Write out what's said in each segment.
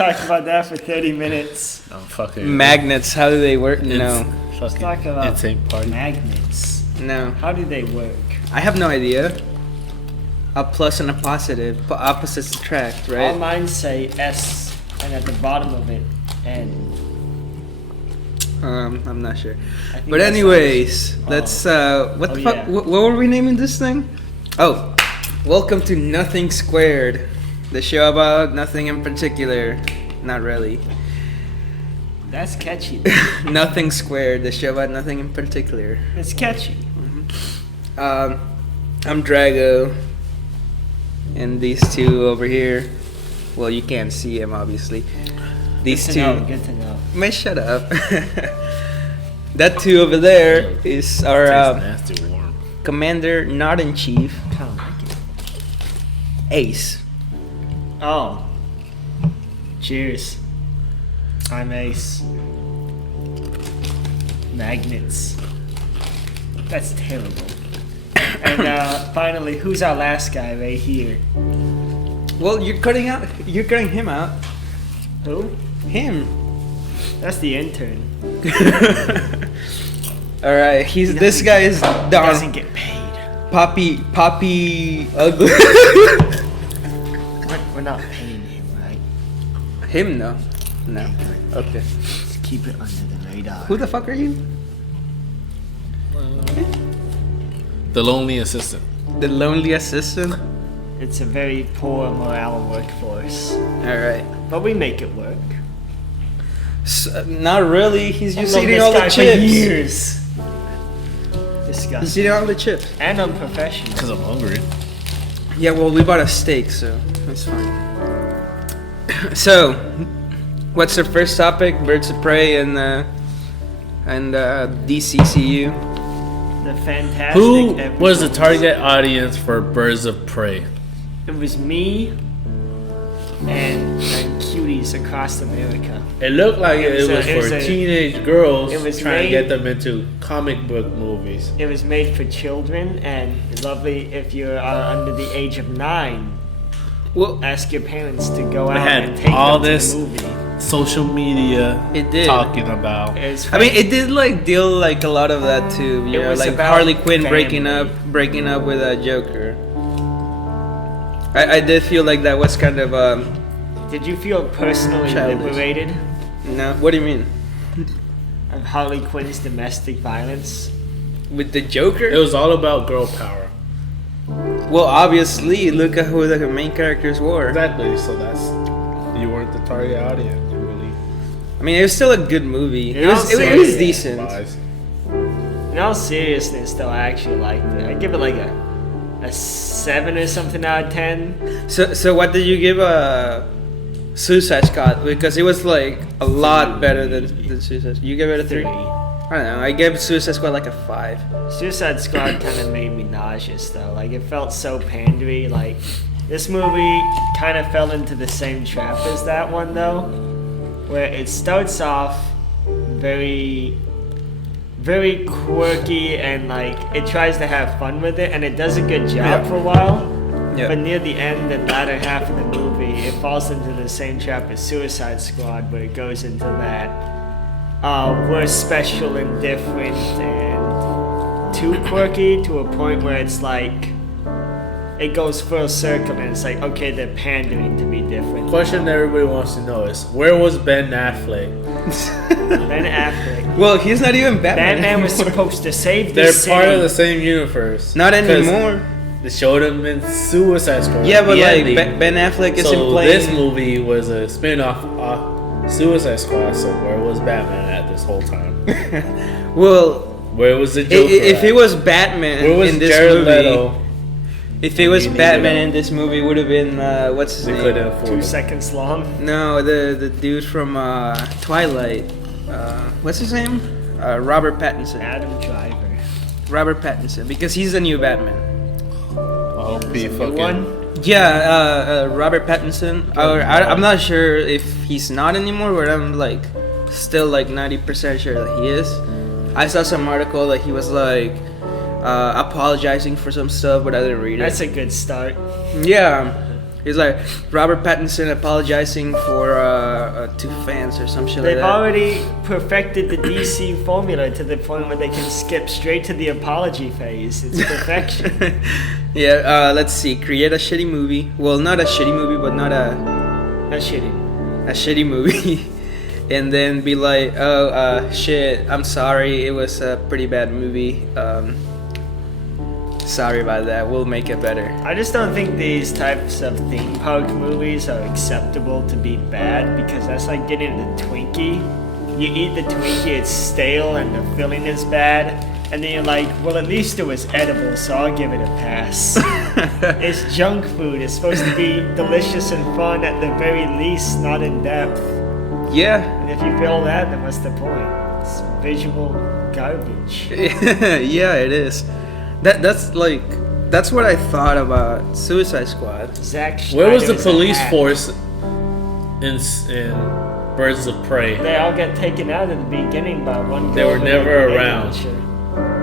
talk about that for 30 minutes. I'm fucking Magnets, how do they work? No. Let's talk about insane party. magnets. No. How do they work? I have no idea. A plus and a positive. Opposites attract, All right? mine say S, and at the bottom of it, N. I'm not sure. I think But that's anyways, how let's what Oh, the fuck? yeah. What were we naming this thing? Oh, welcome to Nothing Squared, the show about nothing in particular. Not really. That's catchy. Nothing Squared, the show about nothing in particular. It's catchy. I'm Drago, and these two over here. Well, you can't see him obviously. These Good two. to know, good to know. Man, shut up. That two over there is our Tastes nasty warm. commander, not in chief, Kind of like it. Ace. Oh. Cheers. I'm Ace. Magnets. That's terrible. And finally, who's our last guy right here? Well, you're cutting him out. Who? Him. That's the intern. All right, this guy is Doesn't down. get paid. Poppy, ugly. We're not paying him, right? Him, no. No. Okay. Just keep it under the radar. Who the fuck are you? The lonely assistant. The lonely assistant. It's a very poor morale workforce, All right. but we make it work. Not really. He's just I've known eating this all the guy for chips. years. He's Disgusting. eating all the chips. And unprofessional. Because I'm hungry. Yeah, well, we bought a steak, so it's fine. So, what's our first topic? Birds of Prey and DCCU. The fantastic. Who episodes. was the target audience for Birds of Prey? It was me and cuties across America. It looked like it was it was for a- teenage girls it was trying to made- get them into comic book movies. It was made for children and lovely if you are under the age of 9. Well, Ask your parents to go It out had and take all them to this- the movie. Social media it did. talking about. It's I mean, it did like deal like a lot of that too. You It know, was like about Harley Quinn breaking family. up with a Joker. I did feel like that was kind of Did you feel personally Childish. liberated no. What do you mean of Harley Quinn's domestic violence? with the Joker? It was all about girl power. Well, obviously, look at who the main characters were. Exactly. So you weren't the target audience. You really. I mean, it was still a good movie. In It all was seriousness, decent. Buys. In all seriousness, though, I actually liked it. I give it like a 7 or something out of 10. So what did you give Suicide Squad? Because it was like a lot better than Suicide. You gave it a 3. 3. I don't know. I gave Suicide Squad like a 5. Suicide Squad kind of made me nauseous, though. Like, it felt so pandery. Like, this movie kind of fell into the same trap as that one, though, where it starts off very, very quirky and, like, it tries to have fun with it, and it does a good job Yeah. for a while. Yeah. But near the end and latter half of the movie, it falls into the same trap as Suicide Squad, where it goes into that we're special and different and too quirky to a point where it's like it goes full circle and it's like, okay, they're pandering to be different. Question everybody wants to know is where was Ben Affleck? Ben Affleck. Well, he's not even Batman. Batman was anymore. supposed to save the They're city. part of the same universe. Not 'Cause anymore. They showed him in Suicide Squad. Yeah, but the like ending. Ben Affleck isn't So playing. this movie was a spin-off of Suicide Squad. So where was Batman at this whole time? Well, Where was the Joker? if at? it was Batman where was in this Jared movie, Leto? if it was Maybe Batman Leto. in this movie, would have been what's his They name? couldn't afford 2 it. seconds long. No, the dude from Twilight. What's his name? Robert Pattinson. Adam Driver. Robert Pattinson, because he's the new Batman. I hope he New fucking. one. Yeah, Robert Pattinson. I'm not sure if he's not anymore, but I'm like still like 90% sure that he is. I saw some article that he was like apologizing for some stuff, but I didn't read it. That's a good start. Yeah, He's like Robert Pattinson apologizing for to fans or some shit like They've that. already perfected the DC formula to the point where they can skip straight to the apology phase. It's perfection. Yeah, let's see. Create a shitty movie. Well, not a shitty movie, but not That's shitty. a shitty movie. And then be like, oh, shit, I'm sorry. It was a pretty bad movie. Sorry about that. We'll make it better. I just don't think these types of theme park movies are acceptable to be bad because that's like getting the Twinkie. You eat the Twinkie, it's stale and the filling is bad. And then you're like, well, at least it was edible, so I'll give it a pass. It's junk food. It's supposed to be delicious and fun at the very least, not in depth. Yeah. And if you feel that, then what's the point? It's visual garbage. Yeah, it is. That's what I thought about Suicide Squad. Zack Where was the Snyder's a police hack. force in Birds of Prey? They all get taken out at the beginning by one. They girl were with never a grenade around. launcher.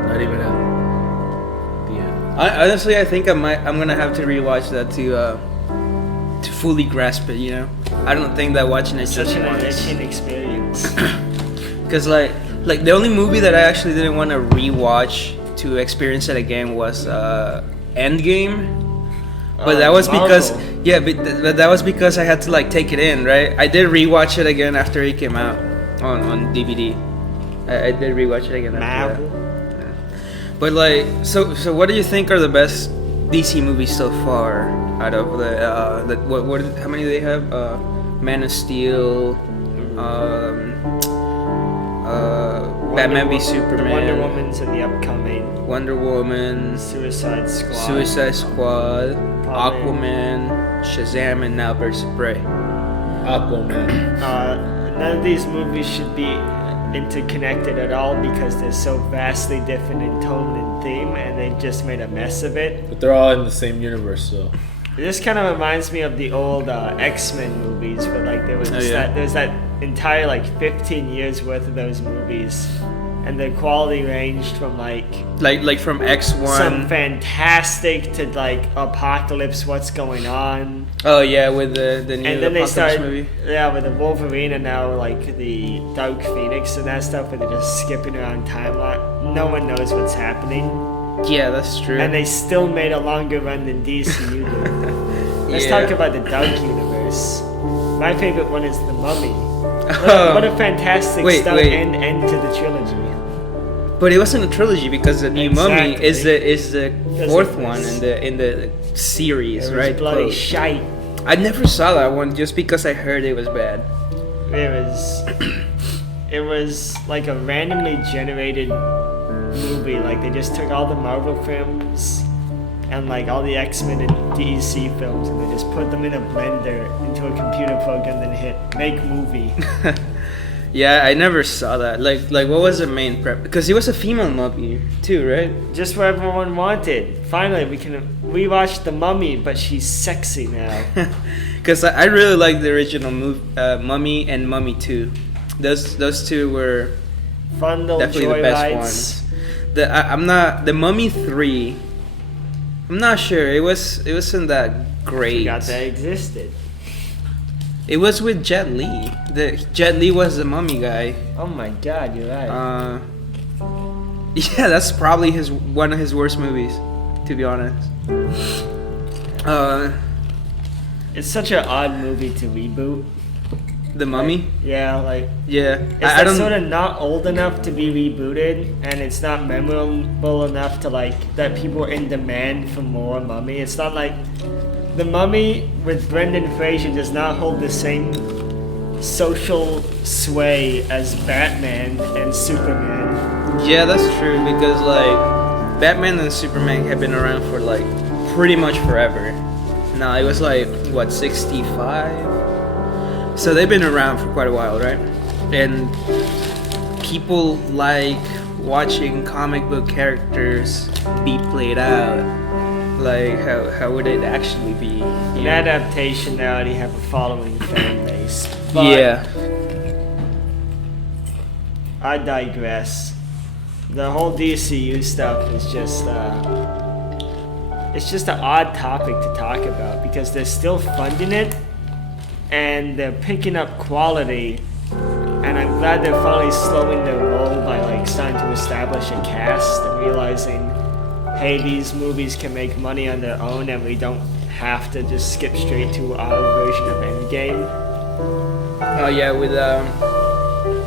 Not even at the end. Honestly, I think I'm gonna have to rewatch that to fully grasp it. You know, I don't think that watching it Such just an once. enriching experience. Because like the only movie that I actually didn't want to rewatch to experience it again was Endgame. But that was because Marvel. but that was because I had to like take it in, right? I did rewatch it again after it came out on DVD. I did rewatch it again after Marvel. that. Yeah. But like, so what do you think are the best DC movies so far? Out of how many do they have? Man of Steel, Batman v Superman, The Wonder Woman's in the upcoming. Wonder Woman, Suicide Squad. Suicide Squad, Probably. Aquaman, Shazam, and now Birds of Prey. Aquaman. None of these movies should be interconnected at all because they're so vastly different in tone and theme, and they just made a mess of it. But they're all in the same universe, so. This kind of reminds me of the old X-Men movies, where like there was there's that entire like 15 years worth of those movies, and the quality ranged from like from X1. some fantastic to like Apocalypse, what's going on, Oh yeah, with the new and then they Apocalypse started movie. with the Wolverine and now like the Dark Phoenix and that stuff, where they're just skipping around timeline. No one knows what's happening. Yeah, that's true. And they still made a longer run than DCU did. Let's Yeah. talk about the Dark Universe. My favorite one is The Mummy. Oh. What a fantastic Wait, start wait. and end to the trilogy. But it wasn't a trilogy because the new Mummy is the Because fourth it one was- in the series, It was right? bloody Quote. shite. I never saw that one just because I heard it was bad. It was like a randomly generated movie. Like they just took all the Marvel films and like all the X-Men and DC films, and they just put them in a blender into a computer program and hit make movie. Yeah, I never saw that. Like what was the main prep? Because it was a female Mummy too, right? Just what everyone wanted. Finally, we can rewatch The Mummy, but she's sexy now. Because I really like the original Mummy and Mummy 2. Those two were Fun little definitely joy the best rides. ones. I'm not the Mummy 3. I'm not sure. It wasn't that great. Forgot that existed. It was with Jet Li. Jet Li was the Mummy guy. Oh my god, you're right. Yeah, that's probably one of his worst movies, to be honest. It's such an odd movie to reboot. The Mummy. Yeah, like Yeah, it's I like don't. sort of not old enough to be rebooted, and it's not memorable enough to like that people are in demand for more Mummy. It's not like The Mummy with Brendan Fraser does not hold the same social sway as Batman and Superman. Yeah, that's true because like Batman and Superman have been around for like pretty much forever. No, it was like what 65. So they've been around for quite a while, right? And people like watching comic book characters be played out. Like how would it actually be? In adaptation, they already have a following fan base. But Yeah. I digress. The whole DCU stuff is just it's just an odd topic to talk about because they're still funding it and they're picking up quality. And I'm glad they're finally slowing their roll by like starting to establish a cast and realizing, hey, these movies can make money on their own and we don't have to just skip straight to our version of Endgame. Oh yeah, with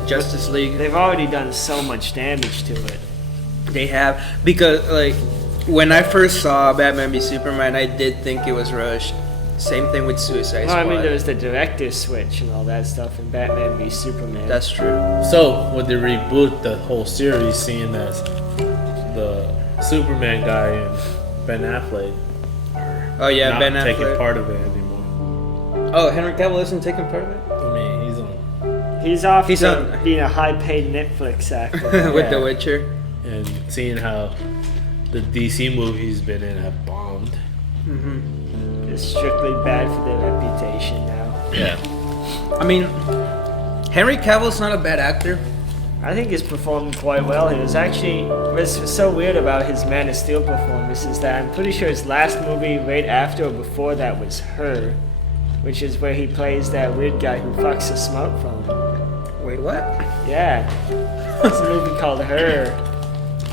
Justice League. They've already done so much damage to it. They have, because like when I first saw Batman v Superman, I did think it was rushed. Same thing with Suicide Well, Squad. I mean, there was the director's switch and all that stuff in Batman v Superman. That's true. So when they reboot the whole series, seeing as the Superman guy and Ben Affleck Oh yeah, not Ben taking Affleck. part of it anymore. Oh, Henry Cavill isn't taking part of it I mean, he's on He's off He's to on- being a high-paid Netflix actor. with Yeah. The Witcher. and seeing how the DC movies he's been in have bombed. It's strictly bad for their reputation now. Yeah. I mean, Henry Cavill's not a bad actor. I think he's performing quite well. It was actually what's so weird about his Man of Steel performance is that I'm pretty sure his last movie right after or before that was Her, which is where he plays that weird guy who fucks a smartphone. Wait, what? Yeah, it's a movie called Her,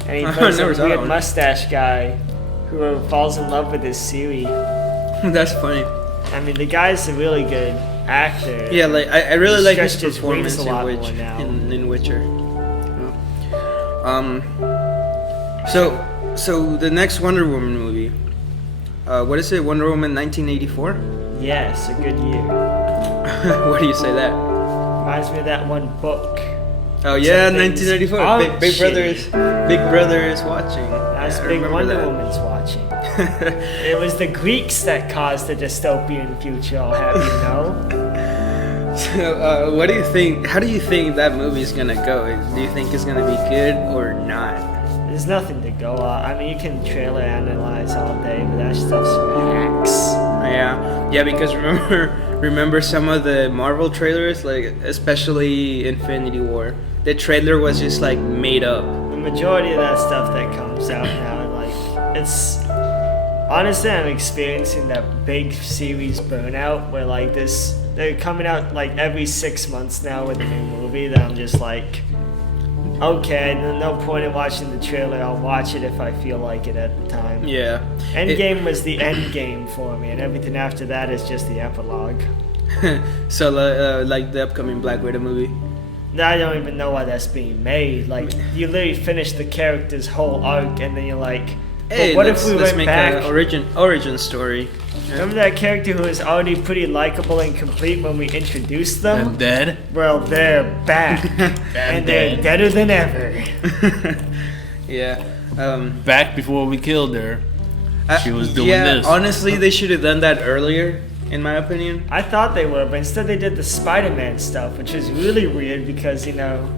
and he I plays a never saw that weird one. mustache guy who falls in love with his Siri. That's funny. I mean, the guy's a really good actor. Yeah, like I really He like his stretched his wings performance a in, lot Witch, more now. in Witcher. So the next Wonder Woman movie, what is it? Wonder Woman 1984? Yes, a good year. Why do you say that? Reminds me of that one book. Oh yeah, Some things 1984. aren't Big shitty. Brother is watching. That's I Big remember Wonder that. Woman's watching. It was the Greeks that caused the dystopian future, I'll have you know. So, what do you think? How do you think that movie is gonna go? Do you think it's gonna be good or not? There's nothing to go on. I mean, you can trailer analyze all day, but that stuff's hacks. Yeah, because remember some of the Marvel trailers, like especially Infinity War. The trailer was just like made up. The majority of that stuff that comes out now, like, it's... Honestly, I'm experiencing that big series burnout where, like, they're coming out, like, every 6 months now with a new movie that I'm just like... Okay, there's no point in watching the trailer. I'll watch it if I feel like it at the time. Yeah. Endgame was the end game for me, and everything after that is just the epilogue. So, like the upcoming Black Widow movie. I don't even know why that's being made. Like, you literally finish the character's whole arc, and then you're like, Hey, but what let's if we went make back? an origin story. Remember that character who was already pretty likable and complete when we introduced them? And dead. Well, they're back, and they're dead. deader than ever. Yeah. Back before we killed her, she was doing yeah, this. honestly, they should have done that earlier, in my opinion. I thought they were, but instead they did the Spider-Man stuff, which is really weird because, you know,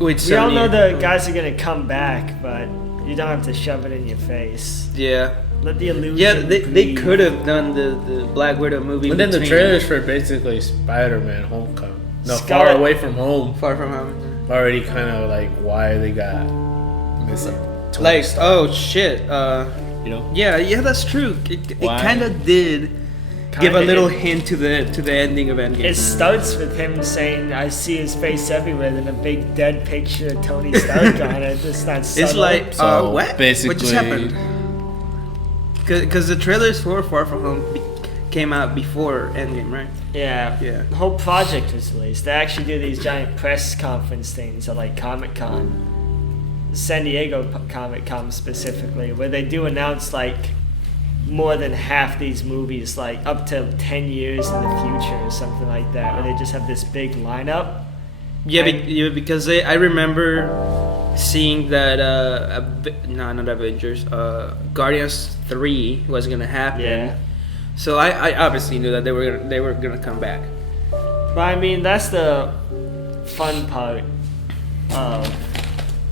With we all Sony. know the guys are gonna come back, but you don't have to shove it in your face. Yeah. Let the illusion Yeah, they breathe. could have done the Black Widow movie. But then the between- trailers for basically Spider-Man: Homecoming. No, Scarlet- Far Away From Home. Far From Home. Already kind of like why they got missing. Tony Like, Stark, oh shit. you know. Yeah, that's true. It Why? kind of did give a Kinda little did. hint to the ending of Endgame. It starts with him saying, "I see his face everywhere," then a big dead picture of Tony Stark on it. It's not subtle. It's like, So, what? basically- What just happened? Because the trailers for Far From Home came out before Endgame, right? Yeah. Yeah. The whole project was released. They actually do these giant press conference things at like Comic-Con. San Diego Comic-Con specifically, where they do announce like more than half these movies, like up to 10 years in the future or something like that, where they just have this big lineup. Yeah, because I remember seeing that no, not Avengers, Guardians 3 was gonna happen. Yeah. So I obviously knew that they were gonna come back. But I mean, that's the fun part of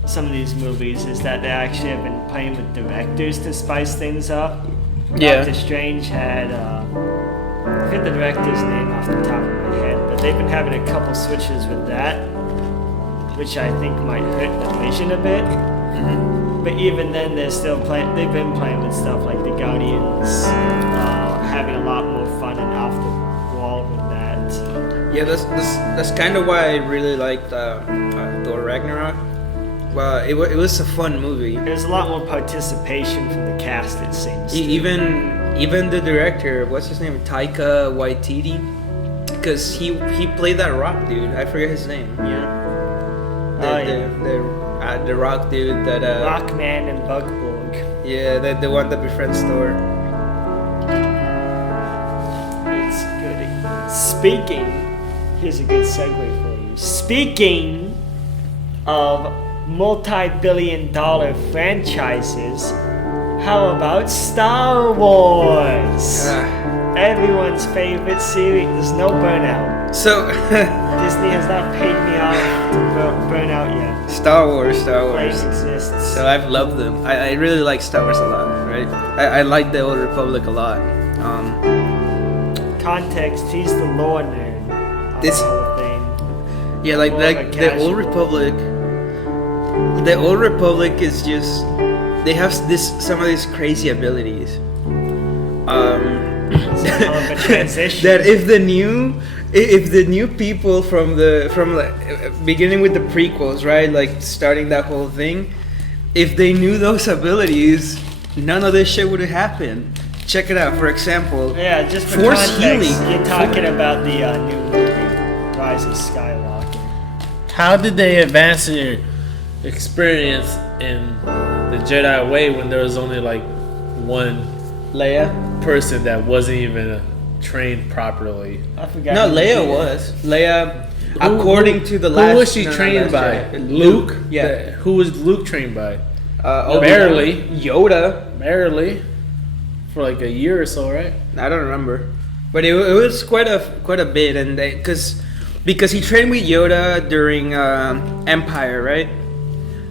some of these movies is that they actually have been playing with directors to spice things up. Yeah. Doctor Strange had, I forget the director's name off the top of my head, but they've been having a couple switches with that, which I think might hurt the vision a bit. But even then, they're still playing. They've been playing with stuff like the Guardians, having a lot more fun and off the wall with that. Yeah, that's kind of why I really liked Thor Ragnarok. Well, it was a fun movie. There's a lot more participation from the cast, it seems. Even the director, what's his name, Taika Waititi, because he played that rock dude. I forget his name. The rock dude that Rockman and Bugborg. Yeah, the one that befriends Thor. It's good. Speaking, here's a good segue for you. Speaking of multi-billion-dollar franchises, how about Star Wars? Everyone's favorite series. There's no burnout. So Disney has not paid me off to burn out yet. Star Wars. Planes exists. So I've loved them. I really like Star Wars a lot, right? I like the Old Republic a lot. Context, he's the lore nerd on This- the whole thing. Yeah, like More of a the Old casual. Republic. The Old Republic is just, they have some of these crazy abilities. It's a hell of a transition. That if the new people from like beginning with the prequels, right, like starting that whole thing, if they knew those abilities, none of this shit would have happened. Check it out. For example, Yeah, just for Force context, healing. you're talking about the new movie, Rise of Skywalker. How did they advance their experience in the Jedi way when there was only like one Leia. person that wasn't even trained properly? I forgot. No, who Leia did it. was. Leia, according to the last. Who was she no, trained last by? Jedi. Luke. Yeah. Who was Luke trained by? Obi-Wan. Barely. Yoda. Barely. For like a year or so, right? I don't remember, but it was quite a bit, and because he trained with Yoda during Empire, right?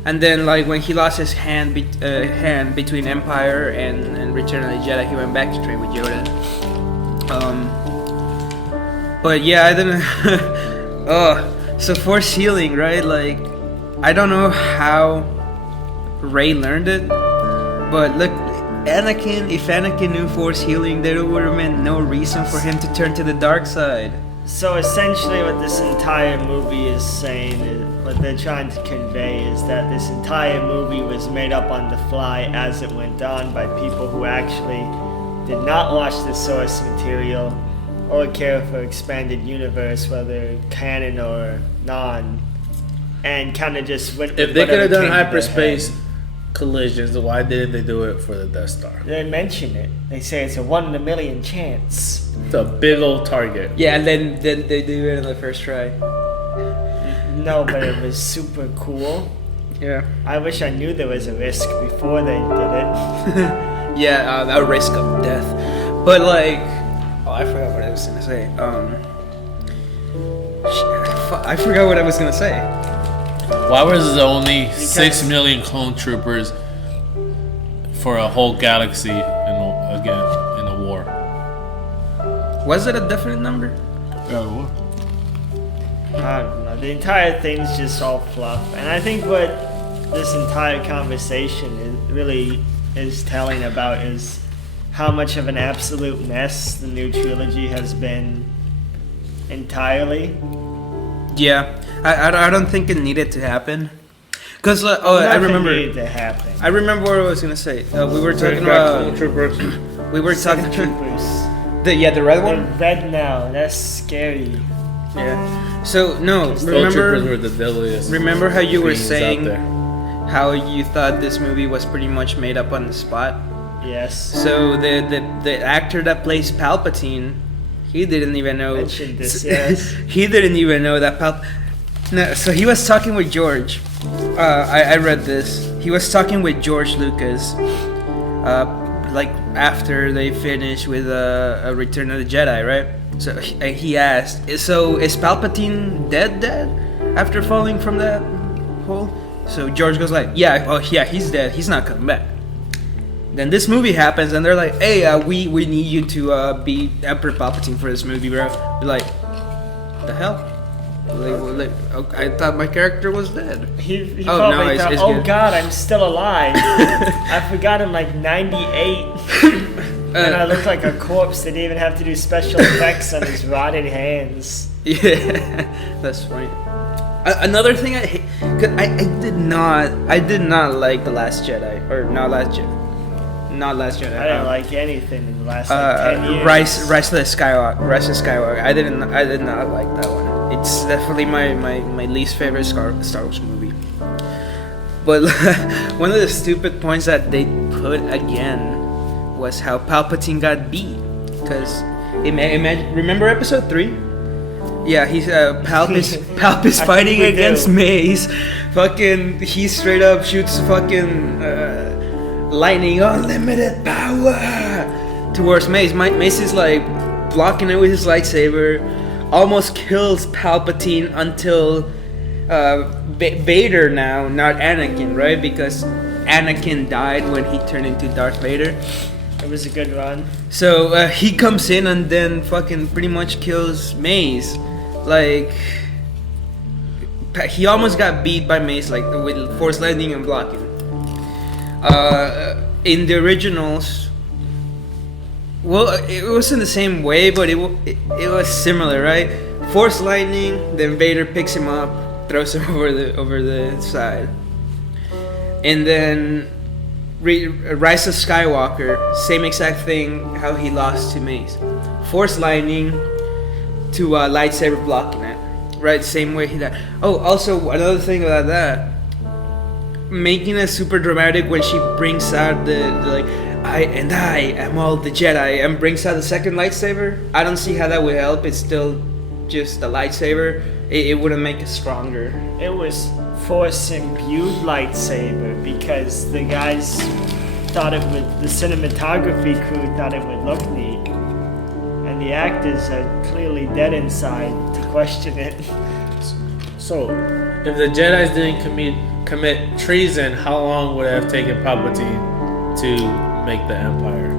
And then like when he lost his hand between Empire and Return of the Jedi, he went back to train with Yoda. But yeah, I didn't. So Force healing, right? Like, I don't know how Rey learned it, but look, Anakin. If Anakin knew Force healing, there would have been no reason for him to turn to the dark side. So essentially, what this entire movie is saying, what they're trying to convey, is that this entire movie was made up on the fly as it went on by people who actually did not watch the source material or care for expanded universe, whether canon or non, and kind of just went. If with they could have whatever done came to their hyperspace head. collisions, why didn't they do it for the Death Star? They mention it. They say it's a 1 in a million chance. It's a big old target. Yeah, and then they do it on the first try. No, but it was super cool. Yeah. I wish I knew there was a risk before they did it. Yeah, a risk of death. But like, oh, I forgot what I was gonna say. I forgot what I was gonna say. Why was there only 6 million clone troopers for a whole galaxy in a war? Was it a definite number? Yeah, I don't know. The entire thing's just all fluff. And I think what this entire conversation really is telling about is how much of an absolute mess the new trilogy has been entirely. Yeah, I don't think it needed to happen. Cause I Nothing remember. needed to happen. I remember what I was gonna say. We were talking Bring back clone about. troopers. We were talking. Sith troopers. The red They're one. red now. That's scary. Yeah. So no, Clone troopers were remember. the deadliest. Remember how you were beings out saying there. how you thought this movie was pretty much made up on the spot. Yes. So the actor that plays Palpatine, he didn't even know. Mentioned this, yes. He didn't even know that No, so he was talking with George. I read this. He was talking with George Lucas, like after they finished with a Return of the Jedi, right? So he asked, "So is Palpatine dead after falling from that hole?" So George goes like, "Yeah, oh yeah, he's dead. He's not coming back." Then this movie happens, and they're like, "Hey, we need you to be Emperor Palpatine for this movie, bro." You're like, "The hell?" I thought my character was dead. He Oh, probably no, it's thought, good. oh god, I'm still alive. I forgot I'm like 98. And I look like a corpse. They didn't even have to do special effects on his rotted hands. Yeah, that's funny. Another thing I hate, cause I did not like the Last Jedi or not Last Jedi. I didn't like anything in the last like 10 years. Rise of the Skywalker. Rise of Skywalker. I did not like that one. It's definitely my least favorite Star Wars movie. But one of the stupid points that they put again was how Palpatine got beat. Because remember Episode 3? Yeah, he's Palp is fighting against Mace. Fucking, he straight up shoots fucking lightning, unlimited power towards Mace. Mace is like blocking it with his lightsaber, almost kills Palpatine until Vader now, not Anakin, right? Because Anakin died when he turned into Darth Vader. It was a good run. So he comes in and then fucking pretty much kills Mace. Like, he almost got beat by Mace, like with Force Lightning and blocking. In the originals, well, it wasn't the same way, but it was similar, right? Force Lightning, then Vader picks him up, throws him over the side, and then Rise of Skywalker, same exact thing. How he lost to Mace, Force Lightning to lightsaber blocking it, right? Same way he died. Oh, also another thing about that, making it super dramatic when she brings out the like, I am all the Jedi, and brings out the second lightsaber. I don't see how that would help. It's still just a lightsaber. It wouldn't make it stronger. It was Force imbued lightsaber because the guys thought it would, the cinematography crew thought it would look neat. And the actors are clearly dead inside to question it. So, if the Jedi's didn't commit treason, how long would it have taken Palpatine to make the Empire?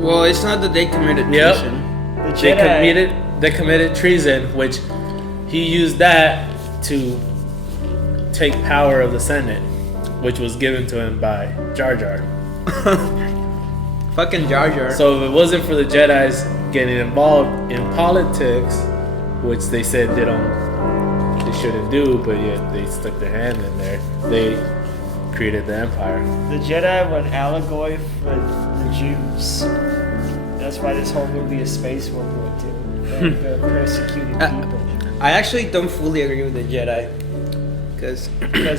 Well, it's not that they committed Yep. treason. The Jedi, They committed treason, which he used that to take power of the Senate, which was given to him by Jar Jar. Fucking Jar Jar. So if it wasn't for the Jedi's getting involved in politics, which they said they shouldn't do, but yet they stuck their hand in there, they created the Empire. the Jedi were an allegory for the Jews. That's why this whole movie is space World War II. They're persecuted people. I actually don't fully agree with the Jedi, Because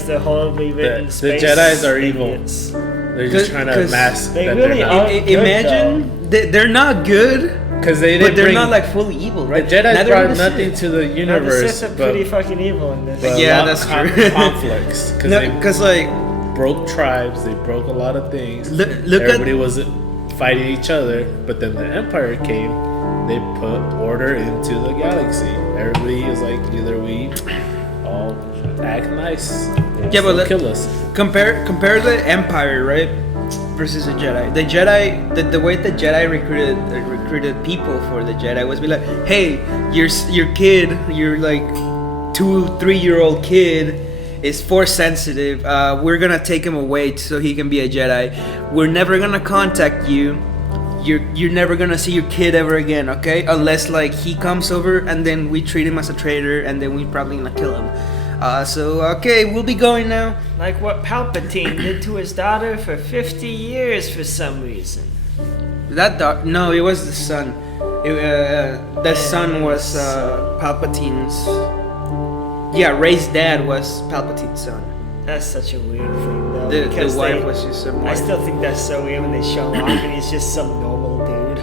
they're horribly written The space Jedis are evil. idiots. They're just trying to mask they that really they're are. not. Good, Imagine they're not good, Because they but didn't they're bring not like fully evil, the right? Jedi Neither brought are the nothing Sith. to the Now, the universe, Sith are but pretty fucking evil in this. but a Yeah, lot that's of true. conflicts because No, they because like broke tribes, they broke a lot of things. look Everybody at was fighting each other, but then the Empire came. They put order into the galaxy. Everybody is like, either we all act nice, or Yeah, but kill us. compare the Empire, right, versus the Jedi. The Jedi, the way the Jedi recruited people for the Jedi was be like, hey, your kid, your like 2-3-year-old kid is force sensitive. We're gonna take him away so he can be a Jedi. We're never gonna contact you. You're never gonna see your kid ever again, okay? Unless like he comes over and then we treat him as a traitor and then we probably gonna kill him. So okay, we'll be going now. Like what Palpatine did to his daughter for 50 years for some reason. No, it was the son. The son was Palpatine's. Yeah, Rey's dad was Palpatine's son. That's such a weird thing, though. The because wife was just some I wife. still think that's so weird when they show him off and he's just some normal dude.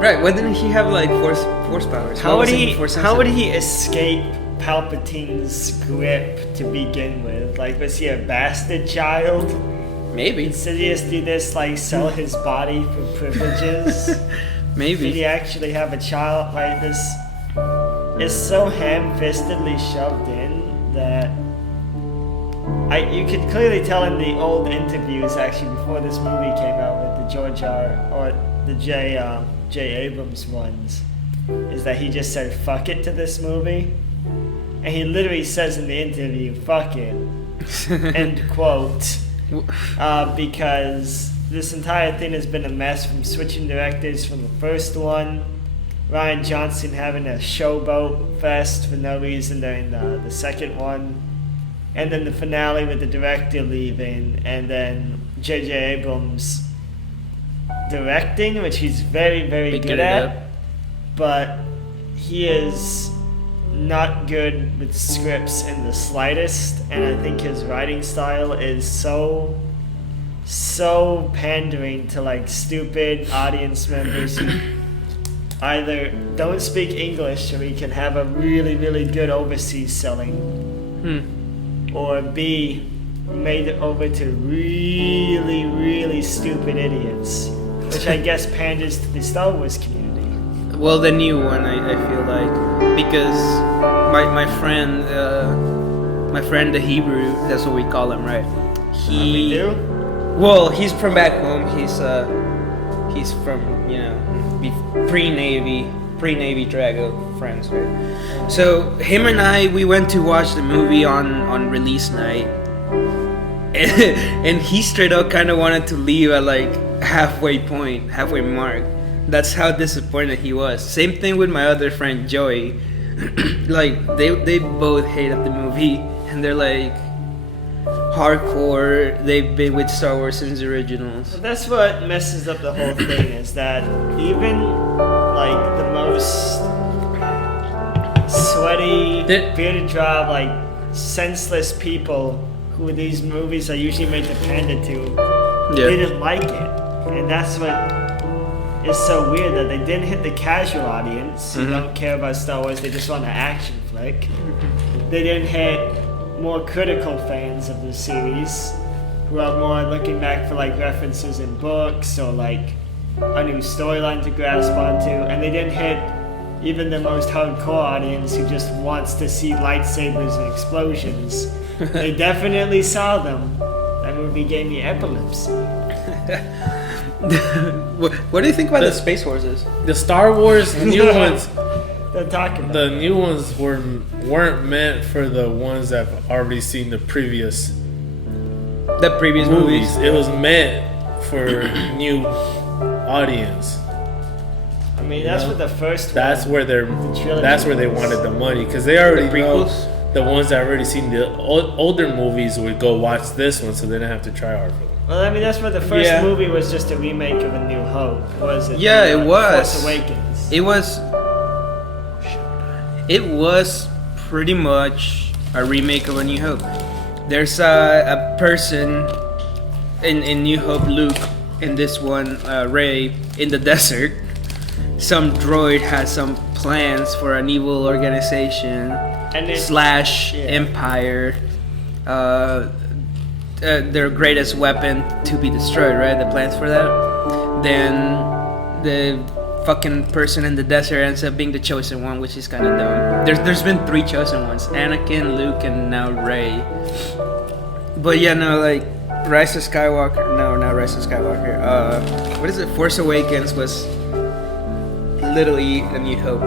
Right? Why didn't he have like force powers? How would was he? force How would sensitive? he escape Palpatine's grip to begin with? Like, was he a bastard child? Maybe. Did Sidious do this, like, sell his body for privileges? Did Maybe. he actually have a child like this? It's so ham-fistedly shoved in that you could clearly tell in the old interviews, actually, before this movie came out with the George R. or the J. Abrams ones, is that he just said fuck it to this movie. And he literally says in the interview, "Fuck it," end quote. Because this entire thing has been a mess, from switching directors from the first one, Ryan Johnson having a showboat fest for no reason during the second one, and then the finale with the director leaving, and then J.J. Abrams directing, which he's very, very good at, but he is not good with scripts in the slightest, and I think his writing style is so pandering to like stupid audience members who either don't speak English so he can have a really, really good overseas selling, or B, made it over to really, really stupid idiots, which I guess panders to the Star Wars community. Well, the new one, I feel like, because my friend the Hebrew, that's what we call him, right? We do? Well, he's from back home. He's from, pre-Navy Drago friends, right? So him and I, we went to watch the movie on release night, and he straight up kind of wanted to leave at like halfway mark. That's how disappointed he was. Same thing with my other friend Joey. Like they both hated the movie, and they're like hardcore. They've been with Star Wars since the originals. But that's what messes up the whole thing, is that even like the most sweaty, bearded job, like senseless people who these movies are usually made to pander to, didn't like it. And that's what is so weird, that they didn't hit the casual audience who don't care about Star Wars, they just want an action flick. They didn't hit more critical fans of the series who are more looking back for like references in books or like a new storyline to grasp onto, and they didn't hit even the most hardcore audience who just wants to see lightsabers and explosions. They definitely saw them. That movie gave me epilepsy. What do you think about the Space Horses? The Star Wars new ones. They're talking about The new ones weren't meant for the ones that have already seen the previous movies. It was meant for new audience. I mean, that's what the first one. That's where they wanted the money, because they already know the ones that already seen the older movies would go watch this one, so they didn't have to try hard for them. Well, I mean, that's what the first movie was, just a remake of A New Hope, was it? Yeah, it was. Force Awakens. It was pretty much a remake of A New Hope. There's a person in New Hope, Luke, in this one, Rey, in the desert. Some droid has some plans for an evil organization / empire. Their greatest weapon to be destroyed, right? The plans for that. Then the fucking person in the desert ends up being the chosen one, which is kind of dumb. There's been 3 chosen ones: Anakin, Luke, and now Rey. But yeah, no, like Rise of Skywalker. No, not Rise of Skywalker. What is it? Force Awakens was literally A New Hope.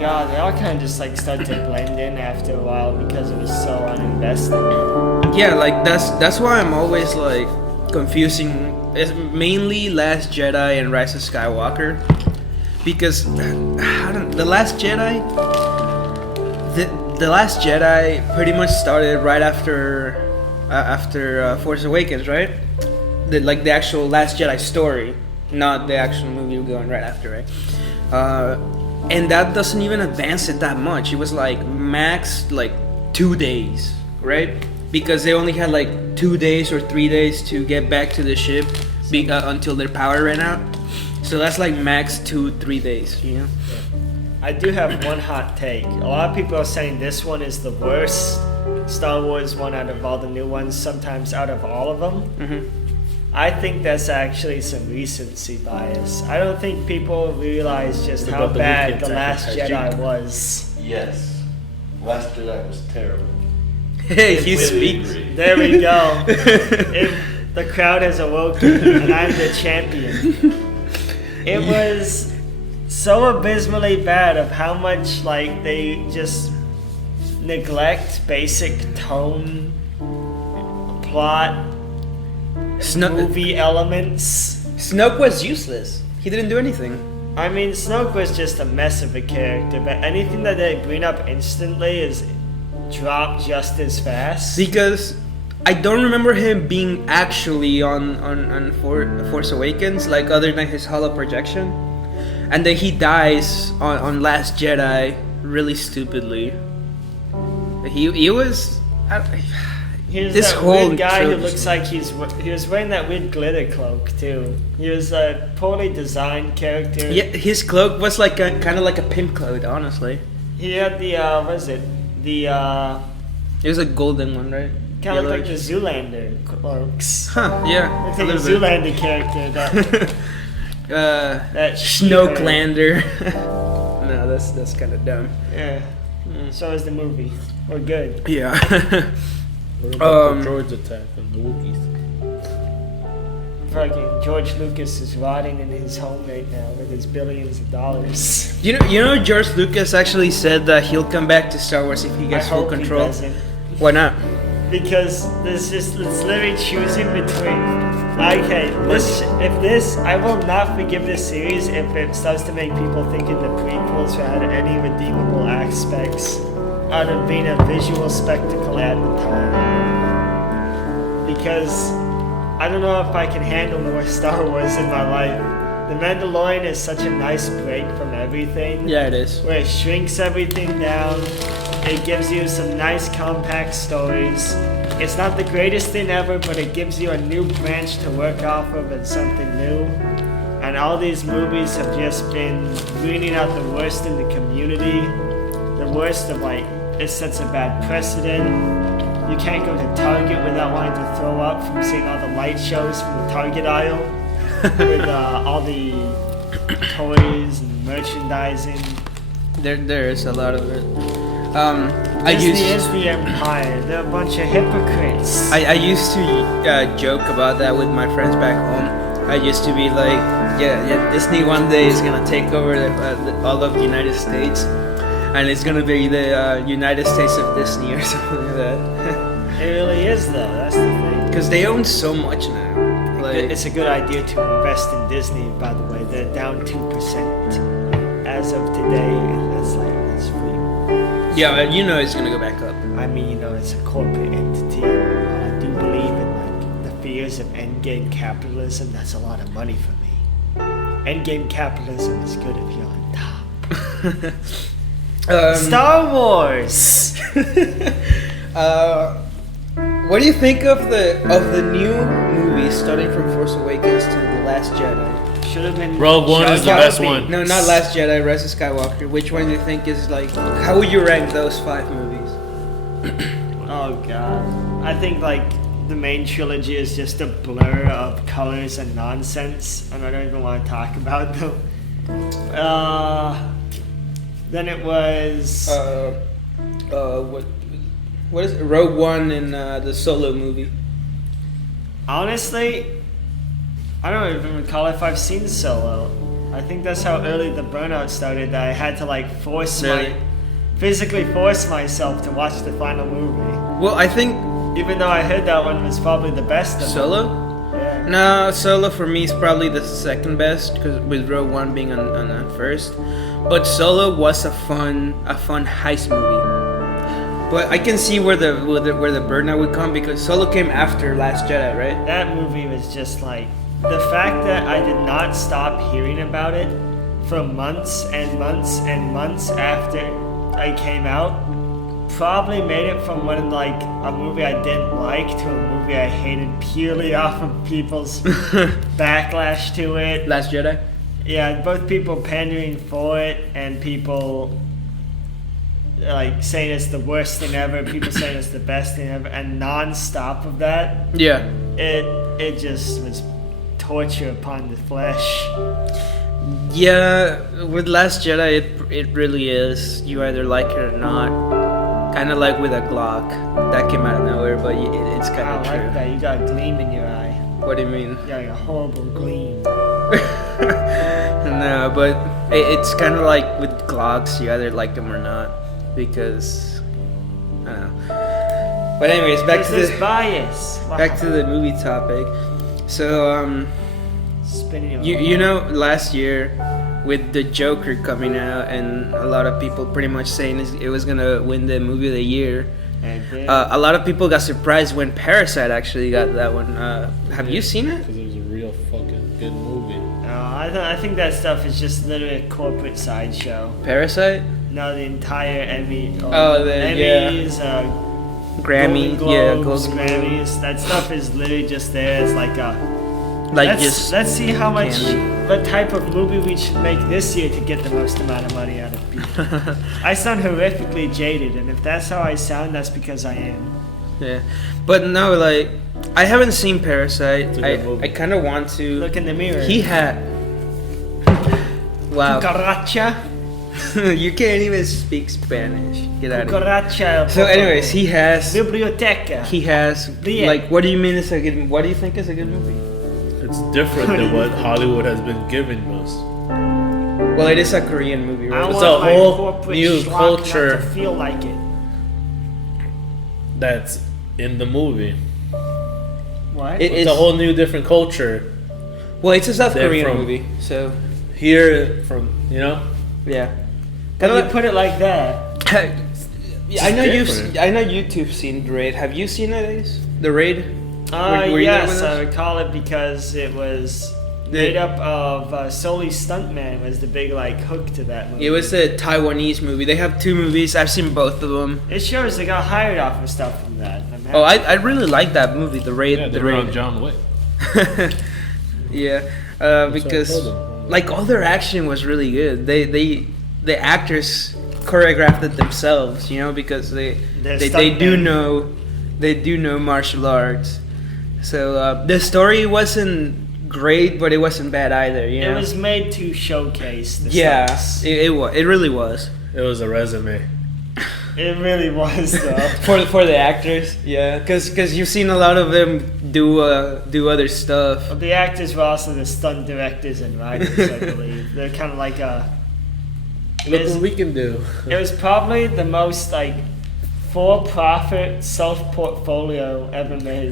God, they all kind of just like start to blend in after a while because it was so uninvested. Yeah, like that's why I'm always like confusing. It's mainly Last Jedi and Rise of Skywalker, because the Last Jedi, the Last Jedi pretty much started right after Force Awakens, right? The actual Last Jedi story, not the actual movie going right after, right? And that doesn't even advance it that much. It was like max like 2 days, right? Because they only had like 2 days or 3 days to get back to the ship until their power ran out. So that's like max 2-3 days, you know? I do have one hot take. A lot of people are saying this one is the worst Star Wars one out of all the new ones, sometimes out of all of them. Mm-hmm. I think that's actually some recency bias. I don't think people realize just how bad The Last Jedi was. Yes. Last Jedi was terrible. Hey, you speak. There we go. The crowd has awoken, and I'm the champion. It was so abysmally bad of how much like they just neglect basic tone, plot, movie elements. Snoke was useless. He didn't do anything. I mean, Snoke was just a mess of a character, but anything that they bring up instantly is dropped just as fast. Because I don't remember him being actually on Force Awakens, like other than his hollow projection. And then he dies on Last Jedi really stupidly. He was... Here's this that whole weird guy who trilogy. looks like he was wearing that weird glitter cloak too. He was a poorly designed character. Yeah, his cloak was like kind of like a pimp cloak, honestly. He had the what is it? The It was a golden one, right? kind of like the Zoolander cloaks. Huh? Yeah, It's a like a little bit. Zoolander character that that Snokelander. No, that's kind of dumb. Yeah. So is the movie. We're good. Yeah. What about the droids attack on the Wookiees? Fucking George Lucas is rotting in his home right now with his billions of dollars. You know, George Lucas actually said that he'll come back to Star Wars if he gets I full hope control. He doesn't. Why not? Because it's literally choosing between. Okay, I will not forgive this series if it starts to make people thinking the prequels had any redeemable aspects out of being a visual spectacle at the time. Because I don't know if I can handle more Star Wars in my life. The Mandalorian is such a nice break from everything. Yeah, it is. Where it shrinks everything down. It gives you some nice compact stories. It's not the greatest thing ever, but it gives you a new branch to work off of and something new. And all these movies have just been weeding out the worst in the community. The worst of it sets a bad precedent. You can't go to Target without wanting to throw up from seeing all the light shows from the Target aisle. With all the toys and merchandising. There is a lot of it. Disney is the empire. They're a bunch of hypocrites. I used to joke about that with my friends back home. I used to be like, yeah, Disney one day is gonna take over all of the United States, and it's gonna be the United States of Disney or something like that. It really is though. That's the thing. Because they own so much now. Like, It's a good idea to invest in Disney. By the way, they're down 2% as of today. That's free. yeah, you know it's gonna go back up. I mean, it's a corporate entity. I do believe in the fears of endgame capitalism. That's a lot of money for me. Endgame capitalism is good if you're on top. Star Wars. What do you think of the new movies starting from Force Awakens to The Last Jedi? Should have been. Rogue One is the best one. No, not Last Jedi, Rise of Skywalker. Which one do you think is like? How would you rank those 5 movies? Oh god. I think the main trilogy is just a blur of colors and nonsense, and I don't even want to talk about them. Then it was. What is it? Rogue One and the Solo movie? Honestly, I don't even recall if I've seen Solo. I think that's how early the burnout started, that I had to physically force myself to watch the final movie. Well, I think Even though I heard that one was probably the best of them. Solo. Yeah. No, Solo for me is probably the second best, because with Rogue One being on first. But Solo was a fun heist movie. But I can see where the burnout would come, because Solo came after Last Jedi, right? That movie was just the fact that I did not stop hearing about it for months and months and months after I came out probably made it from one of a movie I didn't like to a movie I hated purely off of people's backlash to it. Last Jedi? Yeah, both people pandering for it and people saying it's the worst thing ever, people saying it's the best thing ever, and non-stop of that. Yeah. It just was torture upon the flesh. Yeah, with Last Jedi, it really is. You either like it or not. Kind of like with a Glock. That came out of nowhere, but it's kind I of don't true. like that. You got a gleam in your eye. What do you mean? You got a horrible gleam. No, but it's kind of like with Glocks. You either like them or not. Because I don't know. But anyways, back to There's the bias. back to the movie topic. So Spinning of you know last year with the Joker coming out and a lot of people pretty much saying it was gonna win the movie of the year. A lot of people got surprised when Parasite actually got that one. Have you seen it? Because it was a real fucking good movie. I think that stuff is just literally a corporate sideshow. Parasite? No, the entire Emmy. Oh, Emmys, Grammy, Golden Globes, Golden Grammys. That stuff is literally just there. It's like let's see how much, what type of movie we should make this year to get the most amount of money out of people. I sound horrifically jaded, and if that's how I sound, that's because I am. Yeah, but no, like I haven't seen Parasite. It's a good movie. I kind of want to. Look in the mirror. He had. Wow. Cucaracha. You can't even speak Spanish. Get out of here. Cucaracha. So, anyways, he has. Biblioteca. He has. Yeah. Like, what do you mean it's a good? What do you think is a good movie? It's different than what Hollywood has been giving us. Well, it is a Korean movie, I right? It's want a my whole corporate new schlock culture. not to feel like it. That's in the movie. What? It- It's a whole new different culture. Well, it's a South They're Korean from- movie, so Here from, you know? yeah. When you put it like that. Yeah, I know different. I know you've seen The Raid. Have you seen it, Ace? The Raid? Were you there with Yes, us? I recall it because it was made up of solely stuntman was the big like hook to that movie. It was a Taiwanese movie. They have two movies. I've seen both of them. It shows they got hired off of stuff from that. I'm Oh, happy. I really like that movie, The Raid. Yeah, they The were Raid. on John Wick. Yeah, what I because told them. like all their action was really good. The actors choreographed it themselves, you know, because they They're they do know martial arts. So the story wasn't great, but it wasn't bad either. You It know? was made to showcase the Yeah, stunts. it really was. It was a resume. It really was though. For the actors, yeah, because you've seen a lot of them do other stuff. Well, the actors were also the stunt directors and writers, I believe. They're kind of like Look Is- what we can do. It was probably the most like for-profit self-portfolio ever made.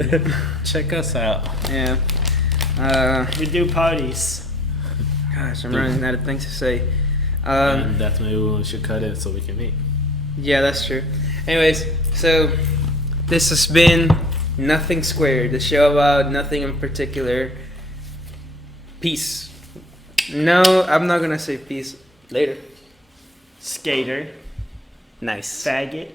Check us out. Yeah. We do parties. Gosh, I'm running out of things to say. And that's maybe we should cut it so we can meet. Yeah, that's true. Anyways, so this has been Nothing Squared, the show about nothing in particular. Peace. No, I'm not gonna say peace. Later. Skater. Nice. Faggot.